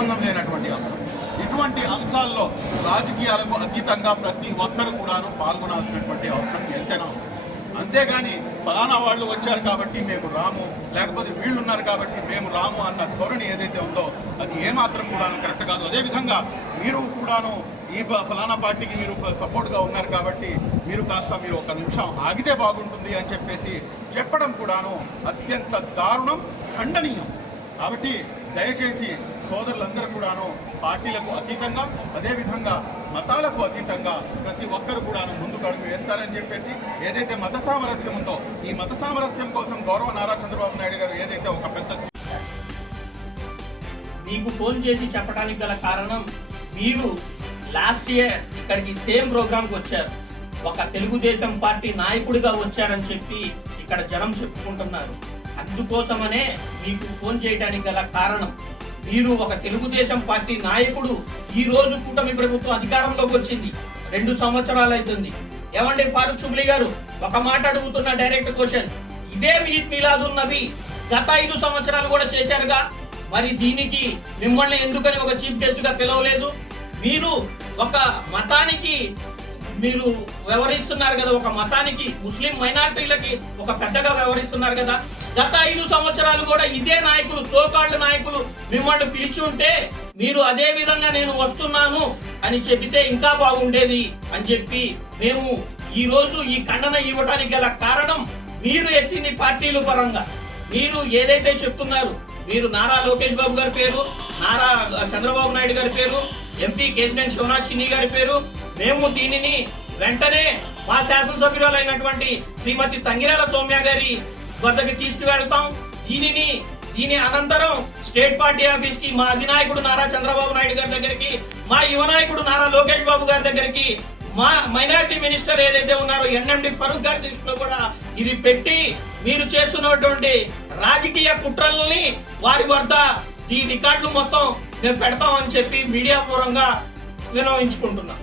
సంబంధం లేనటువంటి అంశం. ఇటువంటి అంశాల్లో రాజకీయాలకు అతీతంగా ప్రతి ఒక్కరు కూడాను పాల్గొనాల్సినటువంటి అవసరం ఎంతైనా ఉంది. అంతేగాని ఫలానా వాళ్ళు వచ్చారు కాబట్టి మేము రాము, లేకపోతే వీళ్ళు ఉన్నారు కాబట్టి మేము రాము అన్న ధోరణి ఏదైతే ఉందో అది ఏమాత్రం కూడాను కరెక్ట్ కాదు. అదేవిధంగా మీరు కూడాను ఈ ఫలానా పార్టీకి మీరు సపోర్ట్గా ఉన్నారు కాబట్టి మీరు ఒక నిమిషం ఆగితే బాగుంటుంది అని చెప్పేసి చెప్పడం కూడాను అత్యంత దారుణం, ఖండనీయం. కాబట్టి దయచేసి సోదరులందరూ కూడాను పార్టీలకు అతీతంగా, అదేవిధంగా మతాలకు అతీతంగా ప్రతి ఒక్కరు కూడాను ముందుకు అడుగు వేస్తారని చెప్పేసి ఏదైతే మత సామరస్యం ఉందో ఈ మత సామరస్యం కోసం గౌరవ నారా చంద్రబాబు నాయుడు గారు ఏదైతే ఒక పెద్ద మీకు ఫోన్ చేసి చెప్పడానికి గల కారణం, మీరు లాస్ట్ ఇయర్ ఇక్కడికి సేమ్ ప్రోగ్రామ్కి వచ్చారు, ఒక తెలుగుదేశం పార్టీ నాయకుడిగా వచ్చారని చెప్పి ఇక్కడ జనం చెప్పుకుంటున్నారు. అందుకోసమనే మీకు ఫోన్ చేయడానికి గల కారణం, మీరు ఒక తెలుగుదేశం పార్టీ నాయకుడు. ఈ రోజు కూటమి ప్రభుత్వం అధికారంలోకి వచ్చింది, 2 సంవత్సరాలు అవుతుంది. ఏమండి ఫారూక్ షుబ్లీ గారు, ఒక మాట అడుగుతున్న డైరెక్ట్ క్వశ్చన్, ఇదే మీలాదున్ నబీ గత 5 సంవత్సరాలు కూడా చేశారుగా, మరి దీనికి మిమ్మల్ని ఎందుకని ఒక చీఫ్ గెస్ట్ గా పిలవలేదు? మీరు ఒక మతానికి మీరు వ్యవహరిస్తున్నారు కదా, ఒక మతానికి ముస్లిం మైనారిటీలకి ఒక పెద్దగా వ్యవహరిస్తున్నారు కదా. గత 5 సంవత్సరాలు కూడా ఇదే నాయకులు, సోకాల్డ్ నాయకులు మిమ్మల్ని పిలిచి ఉంటే మీరు అదే విధంగా నేను వస్తున్నాను అని చెబితే ఇంకా బాగుండేది అని చెప్పి మేము ఈ రోజు ఈ ఖండన ఇవ్వడానికి గల కారణం, మీరు ఎత్తింది పార్టీల పరంగా. మీరు ఏదైతే చెప్తున్నారు, మీరు నారా లోకేష్ బాబు గారి పేరు, నారా చంద్రబాబు నాయుడు గారి పేరు, ఎంపీ కేశినేని శివనాథ్ చిన్ని గారి పేరు, మేము దీనిని వెంటనే మా శాసనసభ్యురాలైనటువంటి శ్రీమతి తంగిరాల సౌమ్య గారి వద్దకి తీసుకువెళ్తాం. దీని అనంతరం స్టేట్ పార్టీ ఆఫీస్ కి మా అధినాయకుడు నారా చంద్రబాబు నాయుడు గారి దగ్గరికి, మా యువ నాయకుడు నారా లోకేష్ బాబు గారి దగ్గరికి, మా మైనారిటీ మినిస్టర్ ఏదైతే ఉన్నారో ఎన్ఎండి ఫరూక్ గారి దృష్టిలో కూడా ఇది పెట్టి మీరు చేస్తున్నటువంటి రాజకీయ కుట్రల్ని వారి వద్ద ఈ రికార్డులు మొత్తం మేము పెడతామని చెప్పి మీడియా పూర్వంగా విన్నవించుకుంటున్నాం.